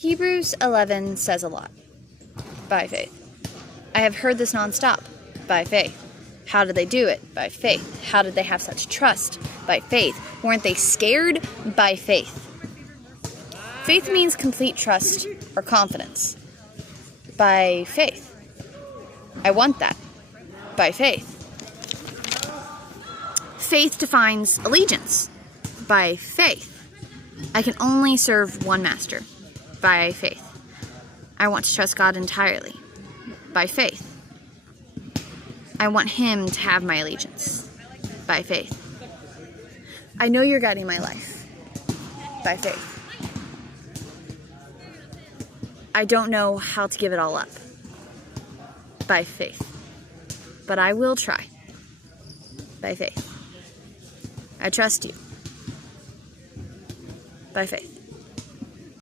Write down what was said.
Hebrews 11 says a lot. By faith. I have heard this nonstop. By faith. How did they do it? By faith. How did they have such trust? By faith. Weren't they scared? By faith. Faith means complete trust or confidence. By faith. I want that. By faith. Faith defines allegiance. By faith. I can only serve one master. By faith. I want to trust God entirely. By faith. I want Him to have my allegiance. By faith. I know you're guiding my life. By faith. I don't know how to give it all up. By faith. But I will try. By faith. I trust you. By faith.